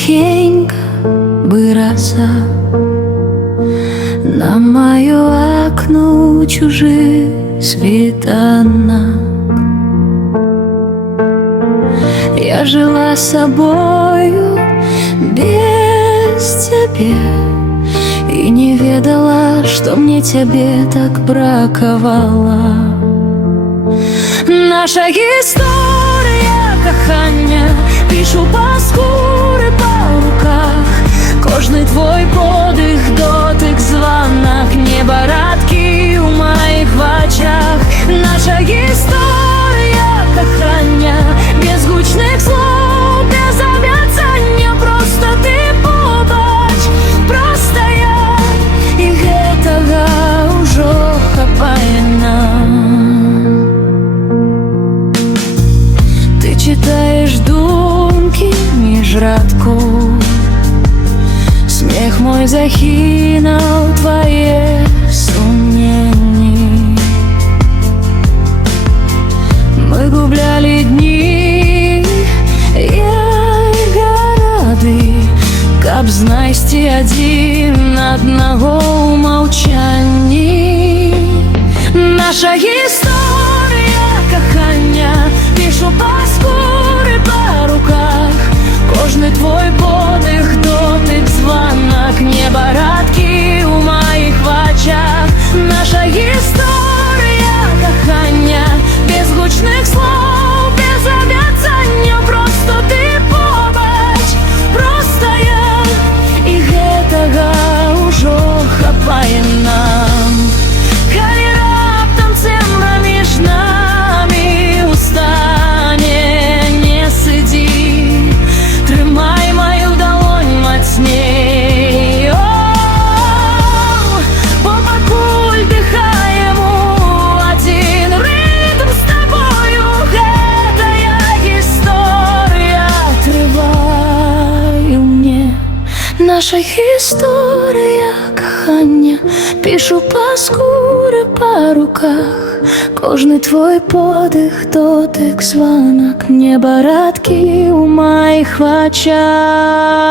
тихенько бы роса на мое окно чужих свитанок. Я жила собою без тебя и не ведала, что мне тебе так браковала. Наша історія кохання, пишу по скурі, по руках. Кожний твой подих, дотик, звонок, небо радки у моїх очах. Наша історія кохання, без гучних слов, без обіцяння, просто ти побач, просто я, і гэтага ўжо хапае нам. Ты читаешь думки між радков, смех мой захинул твои сомнения. Мы губляли дни, я и городы, каб знайсці один одного ў маўчанні. Наша історія кохання, пишу по скурі, по руках. Кожний твой подих, дотик, звонок, небо радки у моїх очах. Наша історія кохання, без гучних слов, без обіцяння, просто ти побач, просто я, і гэтага ўжо хапае нам. Калі раптам цемра між нами устане, не сиди, трымай мою долонь мацней. Бо пакуль дыхаем у один ритм з тобою, гэтая гісторыя трывае мне. Наша історія кохання, пишу по скурі, по руках. Кожний твой подих, дотик, звонок, небо радки у моїх очах.